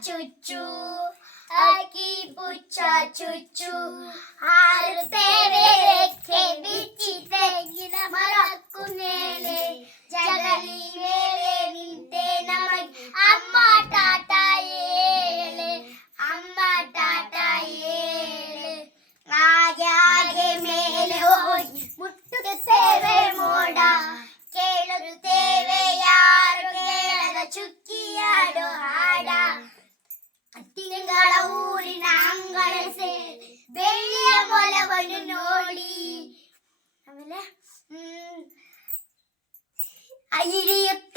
chuchu, aquí Pucha! chuchu, Айрит!